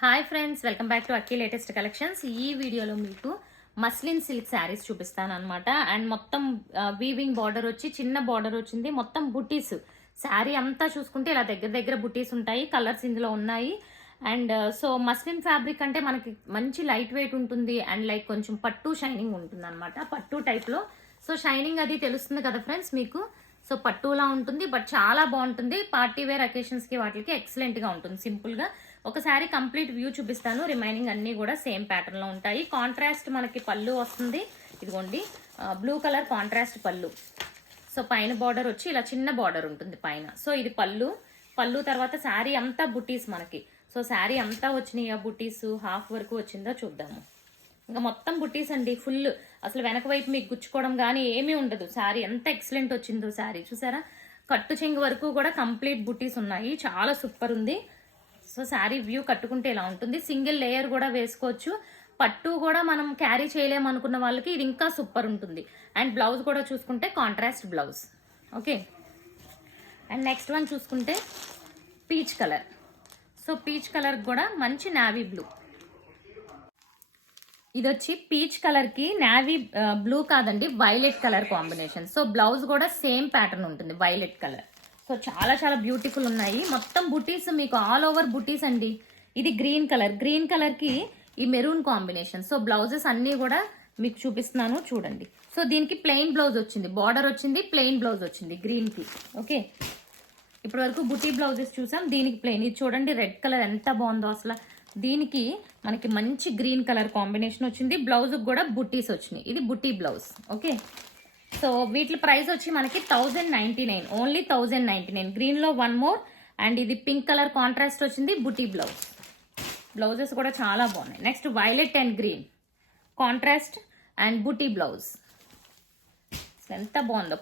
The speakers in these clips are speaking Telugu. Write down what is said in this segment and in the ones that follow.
Hi friends, welcome back to Akki latest collections. ఈ వీడియోలో మీకు మస్లిన్ సిల్క్ శారీస్ చూపిస్తాను అనమాట. అండ్ మొత్తం వీవింగ్ బార్డర్ వచ్చి చిన్న బార్డర్ వచ్చింది, మొత్తం బుటీస్. శారీ అంతా చూసుకుంటే ఇలా దగ్గర దగ్గర బుటీస్ ఉంటాయి, కలర్స్ ఇందులో ఉన్నాయి. అండ్ సో మస్లిన్ ఫ్యాబ్రిక్ అంటే మనకి మంచి లైట్ వెయిట్ ఉంటుంది అండ్ లైక్ కొంచెం పట్టు షైనింగ్ ఉంటుంది అనమాట, పట్టు టైప్లో. సో షైనింగ్ అది తెలుస్తుంది కదా ఫ్రెండ్స్ మీకు. సో పట్టులా ఉంటుంది, బట్ చాలా బాగుంటుంది. పార్టీ వేర్ అకేషన్స్కి వాటికి ఎక్సలెంట్గా ఉంటుంది. సింపుల్గా ఒకసారి కంప్లీట్ వ్యూ చూపిస్తాను. రిమైనింగ్ అన్నీ కూడా సేమ్ ప్యాటర్న్లో ఉంటాయి. కాంట్రాస్ట్ మనకి పళ్ళు వస్తుంది, ఇదిగోండి బ్లూ కలర్ కాంట్రాస్ట్ పళ్ళు. సో పైన బార్డర్ వచ్చి ఇలా చిన్న బార్డర్ ఉంటుంది పైన. సో ఇది పళ్ళు తర్వాత శారీ అంతా బుటీస్ మనకి. సో శారీ అంతా వచ్చినాయి ఆ బుటీస్, హాఫ్ వరకు వచ్చిందో చూద్దాము. ఇంకా మొత్తం బుటీస్ అండి, ఫుల్. అసలు వెనక వైపు మీకు గుచ్చుకోవడం కానీ ఏమీ ఉండదు. శారీ ఎంత ఎక్సలెంట్ వచ్చిందో శారీ చూసారా. కట్టు చెంగు వరకు కూడా కంప్లీట్ బుటీస్ ఉన్నాయి, చాలా సూపర్ ఉంది. సో శారీ వ్యూ కట్టుకుంటే ఇలా ఉంటుంది. సింగిల్ లేయర్ కూడా వేసుకోవచ్చు. పట్టు కూడా మనం క్యారీ చేయలేమనుకున్న వాళ్ళకి ఇది ఇంకా సూపర్ ఉంటుంది. అండ్ బ్లౌజ్ కూడా చూసుకుంటే contrast blouse. Okay, and next one చూసుకుంటే peach colour. So peach colour కూడా మంచి నావీ బ్లూ. ఇది వచ్చి పీచ్ కలర్ కి నావీ బ్లూ కాదండి, violet colour combination. So blouse కూడా సేమ్ ప్యాటర్న్ ఉంటుంది, వైలెట్ కలర్. సో చాలా చాలా బ్యూటిఫుల్ ఉన్నాయి. మొత్తం బుటీస్ మీకు ఆల్ ఓవర్ బుటీస్ అండి. ఇది గ్రీన్ కలర్ కి ఈ మెరూన్ కాంబినేషన్. సో బ్లౌజెస్ అన్ని కూడా మీకు చూపిస్తున్నాను చూడండి. సో దీనికి ప్లెయిన్ బ్లౌజ్ వచ్చింది, బార్డర్ వచ్చింది, ప్లెయిన్ బ్లౌజ్ వచ్చింది గ్రీన్ కి. ఓకే, ఇప్పటి వరకు బుటీ బ్లౌజెస్ చూసాం, దీనికి ప్లెయిన్. ఇది చూడండి రెడ్ కలర్ ఎంత బాగుందో అసలు. దీనికి మనకి మంచి గ్రీన్ కలర్ కాంబినేషన్ వచ్చింది. బ్లౌజ్ కూడా బుటీస్ వచ్చినాయి, ఇది బుటీ బ్లౌజ్. ఓకే, సో వీటి ప్రైస్ వచ్చి మనకి 1099, ఓన్లీ 1099. గ్రీన్ లో వన్ మోర్. అండ్ ఇది పింక్ కలర్ కాంట్రాస్ట్ వచ్చింది, బుటీ బ్లౌజ్. బ్లౌజెస్ కూడా చాలా బాగున్నాయి. Next violet and green contrast and buti blouse. ఎంత బాగుందో.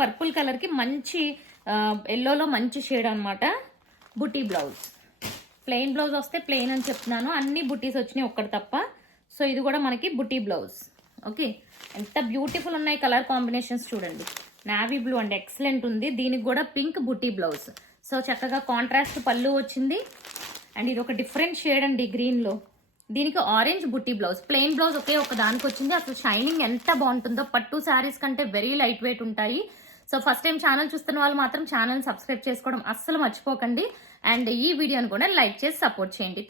పర్పుల్ కలర్ కి మంచి ఎల్లోలో మంచి షేడ్ అనమాట, బుటీ బ్లౌజ్. ప్లెయిన్ బ్లౌజ్ వస్తే ప్లెయిన్ అని చెప్తున్నాను, అన్ని బుటీస్ వచ్చినాయి ఒక్కటి తప్ప. సో ఇది కూడా మనకి బుటీ బ్లౌజ్. ఓకే, ఎంత బ్యూటిఫుల్ ఉన్నాయి కలర్ కాంబినేషన్స్ చూడండి. నావీ బ్లూ అండ్ ఎక్సలెంట్ ఉంది. దీనికి కూడా పింక్ బుటీ బ్లౌజ్. సో చక్కగా కాంట్రాస్ట్ పళ్ళు వచ్చింది. అండ్ ఇది ఒక డిఫరెంట్ షేడ్ అండి గ్రీన్ లో. దీనికి ఆరెంజ్ బుటీ బ్లౌజ్. ప్లెయిన్ బ్లౌజ్ ఒకే ఒక దానికి వచ్చింది. అసలు షైనింగ్ ఎంత బాగుంటుందో. పట్టు శారీస్ కంటే వెరీ లైట్ వెయిట్ ఉంటాయి. సో ఫస్ట్ టైం ఛానల్ చూస్తున్న వాళ్ళు మాత్రం ఛానల్ సబ్స్క్రైబ్ చేసుకోవడం అస్సలు మర్చిపోకండి. అండ్ ఈ వీడియోని కూడా లైక్ చేసి సపోర్ట్ చేయండి.